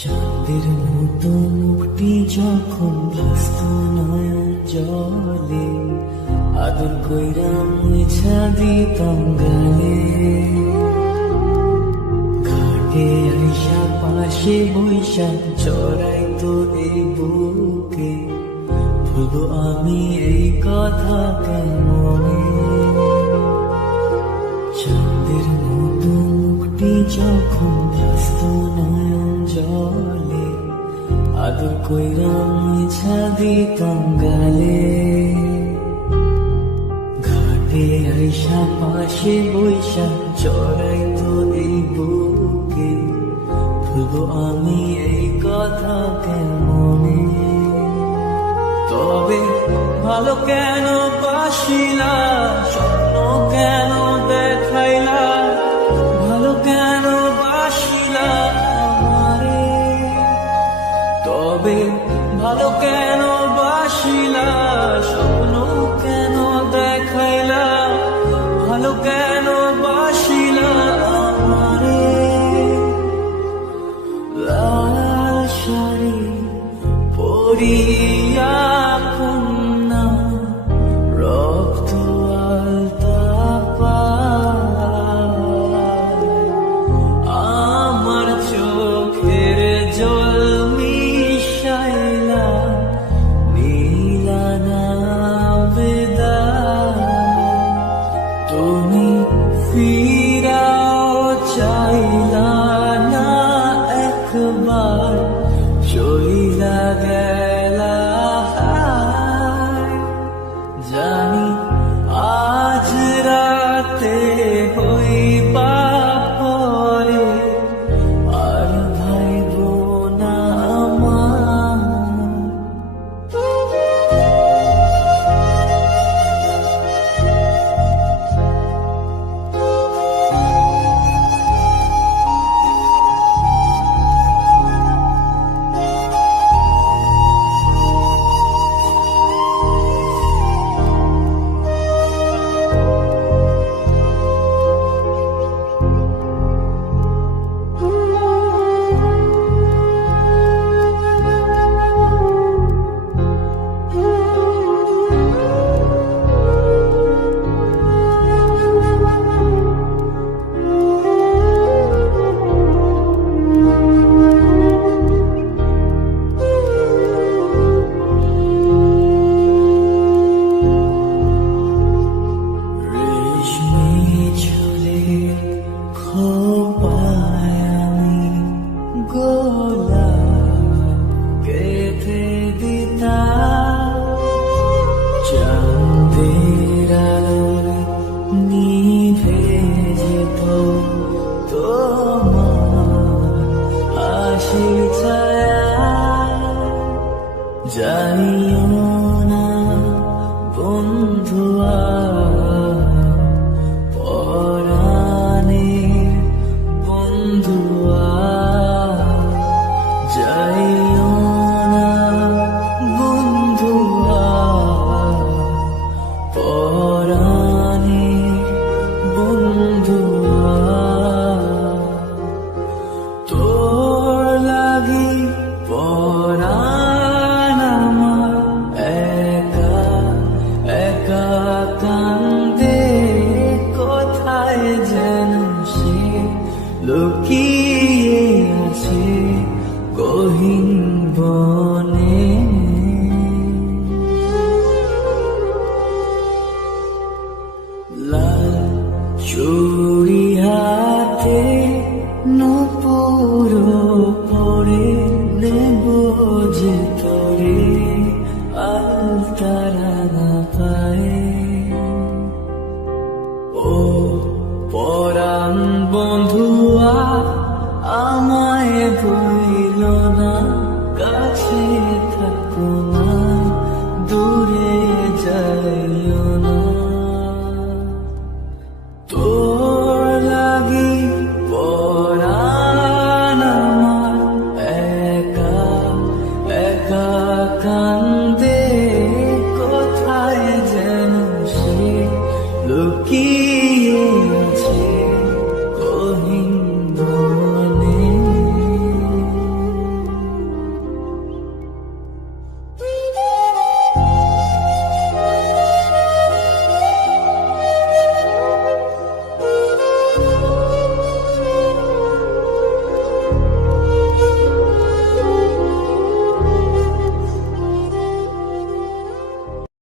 চাঁদের মতো মুখটি যখন ভাসত নয়ন জলে, আদর কইরা মুছা দিতাম গালে। ঘাটে আইসা পাশে বৈশা চড়াইতো এই বুকে, ভুলবো আমি এই কথা কেমনে? চাঁদের মতো মুখটি যখন ভাসত নয়ন জলে, আদর কইরা মুছা দিতাম গালে। ঘাটে আইসা পাশে বৈশা চড়াইতো এই বুকে, ভুলবো আমি এই কথা কেমনে? তবে ভালো কেন বাসিলা, স্বপ্ন কেন দেখাইলা, ভালো কেন বাসিলা আমারে? তবে ভালো কেন বাসিলা, স্বপ্ন কেন দেখাইলা, ভালো কেন বাসিলা আমারে? লাল শাড়ি পরিয়া কন্যা, রক্ত আলতা পায়, আমার চোখের জল মিশাইলা নীলা না বেদায়। তুমি ফিরাও চাইলা না একবার, চইলা গেলা হায়। জানি আজ রাতে হইবা পরে, আর ভাইব না আমার। খোপায় আমি গোলাপ গেঁথে দিতাম, চাঁদের আলোয় নিভে যেত তোমার হাসির ছায়া। জানিও না বন্ধুয়া, যাইও না বন্ধুয়া, পরাণের বন্ধুয়া। তোর লাগি পরাণ আমার একা একা কান্দে, কোথায় যেন সে লুকিয়ে আছে গহীন বনে। লাল চুড়ি হাতে নূপুর পরে, নেব যে তোরে আলতারা না পায়ে। ও পরাণ বন্ধুয়া, আমায় ভুইল না, কাছে থাকো না, দূরে